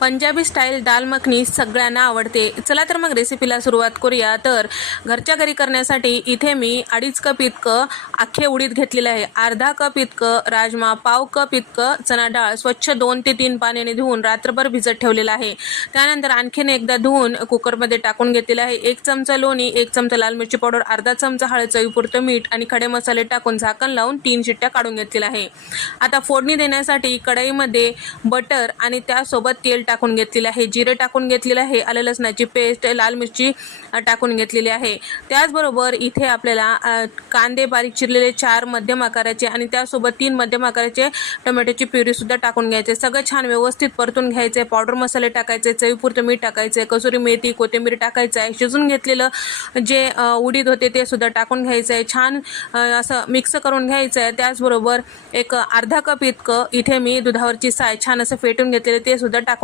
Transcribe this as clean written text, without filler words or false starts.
Punjabi style दाल मखनी सगळ्यांना आवडते। चला तर मग रेसिपीला सुरुवात करूया। तर घरच्या घरी करण्यासाठी इथे मी 2.5 कप इतकं अख्खे उडीद घेतलेले आहे, अर्धा कप इतकं राजमा, पाव कप इतकं चणा डाळ स्वच्छ 2 ते 3 पाण्याने धुवून रात्रभर भिजत ठेवलेलं आहे। त्यानंतर आणखीन एकदा धुवून कुकरमध्ये टाकून घेतलेलं आहे। 1 चमचा लोणी, 1 चमचा लाल मिरची पावडर, अर्धा चमचा हळद, चवीपुरतं मीठ आणि खडे मसाले टाकून झाकण लावून 3 शिट्ट्या काढून घेतलेल्या आहे। आता फोडणी देण्यासाठी कढईमध्ये बटर आणि त्यासोबत तेल टाकून घेतलेले आहे, जिरे टाकून घेतलेले आहे, आलं लसणाची पेस्ट, लाल मिरची टाकून घेतलेली आहे। त्याचबरोबर इथे आपल्याला कांदे बारीक चिरलेले 4 मध्यम आकाराचे आणि त्यासोबत 3 मध्यम आकाराचे टोमॅटोची प्युरी सुद्धा टाकून घ्यायचे। सगळं छान व्यवस्थित परतून घ्यायचे। पावडर मसाले टाकायचे, चवीपुरतं मीठ टाकायचे, कसुरी मेथी, कोथिंबीर टाकायचं आहे। शिजून घेतलेलं जे उडीद होते ते सुद्धा टाकून घ्यायचं आहे, छान असं मिक्स करून घ्यायचं आहे। त्याचबरोबर एक अर्धा कप इतकं इथे मी दुधावरची साय छान असं फेटून घेतलेलं ते सुद्धा टाकून